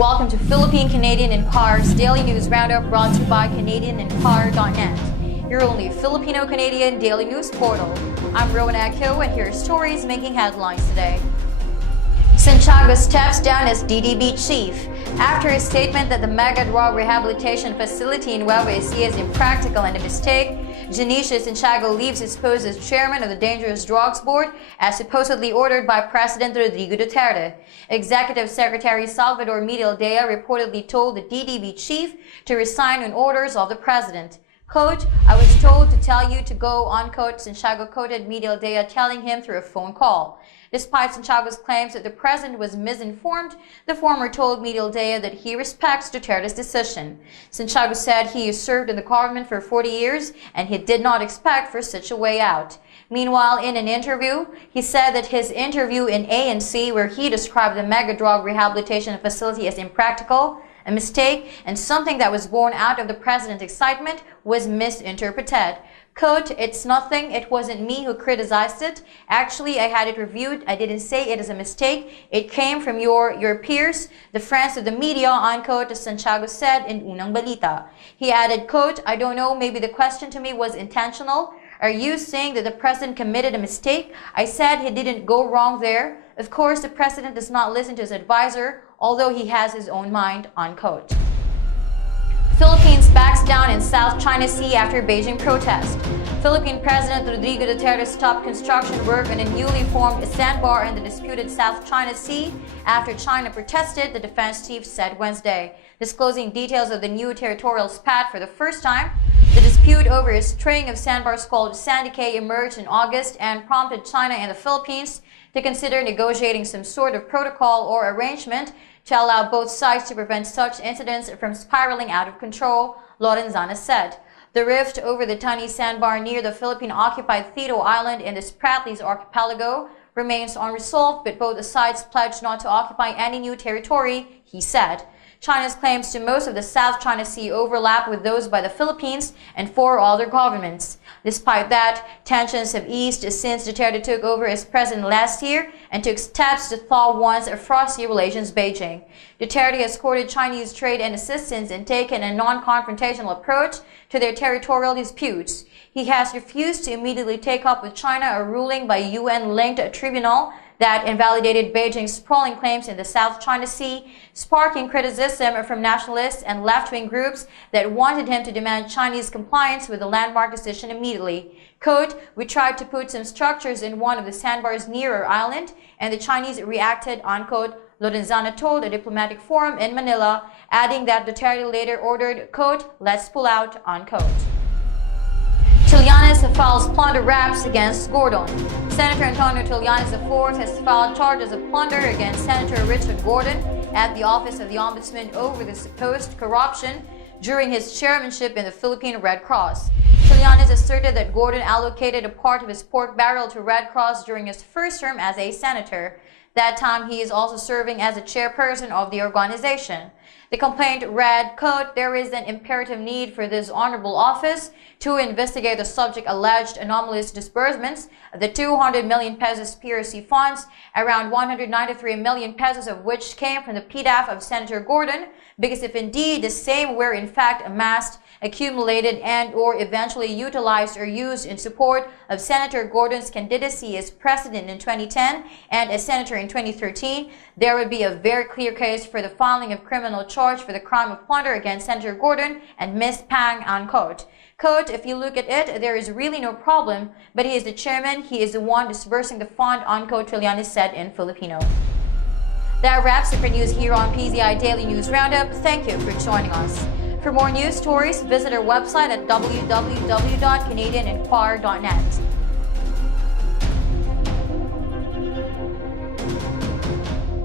Welcome to Philippine-Canadian Empire's Daily News Roundup, brought to you by CanadianEmpire.net, your only Filipino-Canadian daily news portal. I'm Rowan Akio, and here are stories making headlines today. Santiago steps down as DDB chief. After a statement that the mega drug rehabilitation facility in Nueva Ecija is impractical and a mistake, Santiago leaves his post as chairman of the Dangerous Drugs Board, as supposedly ordered by President Rodrigo Duterte. Executive Secretary Salvador Medialdea reportedly told the DDB chief to resign on orders of the president. Quote, "I was told to tell you to go," unquote, Santiago quoted Medialdea telling him through a phone call. Despite Santiago's claims that the president was misinformed, the former told Medialdea that he respects Duterte's decision. Santiago said he served in the government for 40 years and he did not expect for such a way out. Meanwhile, in an interview, he said that his interview in ANC, where he described the mega drug rehabilitation facility as impractical, a mistake, and something that was born out of the president's excitement, was misinterpreted. Quote, "It's nothing, it wasn't me who criticized it. Actually, I had it reviewed. I didn't say it is a mistake. It came from your peers, the friends of the media," unquote, Santiago said in Unang Balita. He added, quote, "I don't know, maybe the question to me was intentional. Are you saying that the president committed a mistake? I said he didn't go wrong there. Of course, the president does not listen to his advisor, although he has his own mind," unquote. Philippines backs down in South China Sea after Beijing protest. Philippine President Rodrigo Duterte stopped construction work on a newly formed sandbar in the disputed South China Sea after China protested, the defense chief said Wednesday. Disclosing details of the new territorial spat for the first time, the dispute over a string of sandbars called Sandy Cay emerged in August and prompted China and the Philippines to consider negotiating some sort of protocol or arrangement to allow both sides to prevent such incidents from spiraling out of control, Lorenzana said. The rift over the tiny sandbar near the Philippine-occupied Thito Island in the Spratlys archipelago remains unresolved, but both sides pledged not to occupy any new territory, he said. China's claims to most of the South China Sea overlap with those by the Philippines and 4 other governments. Despite that, tensions have eased since Duterte took over as president last year and took steps to thaw once frosty relations Beijing. Duterte has courted Chinese trade and assistance and taken a non-confrontational approach to their territorial disputes. He has refused to immediately take up with China a ruling by a UN-linked tribunal that invalidated Beijing's sprawling claims in the South China Sea, sparking criticism from nationalists and left-wing groups that wanted him to demand Chinese compliance with the landmark decision immediately. Quote, "We tried to put some structures in one of the sandbars near our island, and the Chinese reacted," unquote, Lorenzana told a diplomatic forum in Manila, adding that Duterte later ordered, quote, "Let's pull out," unquote. Trillanes files plunder raps against Gordon. Senator Antonio Trillanes IV has filed charges of plunder against Senator Richard Gordon at the Office of the Ombudsman over the supposed corruption during his chairmanship in the Philippine Red Cross. Trillanes asserted that Gordon allocated a part of his pork barrel to Red Cross during his first term as a senator. That time, he is also serving as the chairperson of the organization. The complaint read, quote, "There is an imperative need for this honorable office to investigate the subject alleged anomalous disbursements of the 200 million pesos PRC funds, around 193 million pesos of which came from the PDAF of Senator Gordon, because if indeed the same were in fact amassed, accumulated, and or eventually utilized or used in support of Senator Gordon's candidacy as president in 2010 and as senator in 2013, there would be a very clear case for the filing of criminal charge for the crime of plunder against Senator Gordon and Ms. Pang," unquote. Quote, "If you look at it, there is really no problem, but he is the chairman, he is the one disbursing the fund," unquote, Trillanes said in Filipino. That wraps up our news here on PZI Daily News Roundup. Thank you for joining us. For more news stories, visit our website at www.canadianenquirer.net.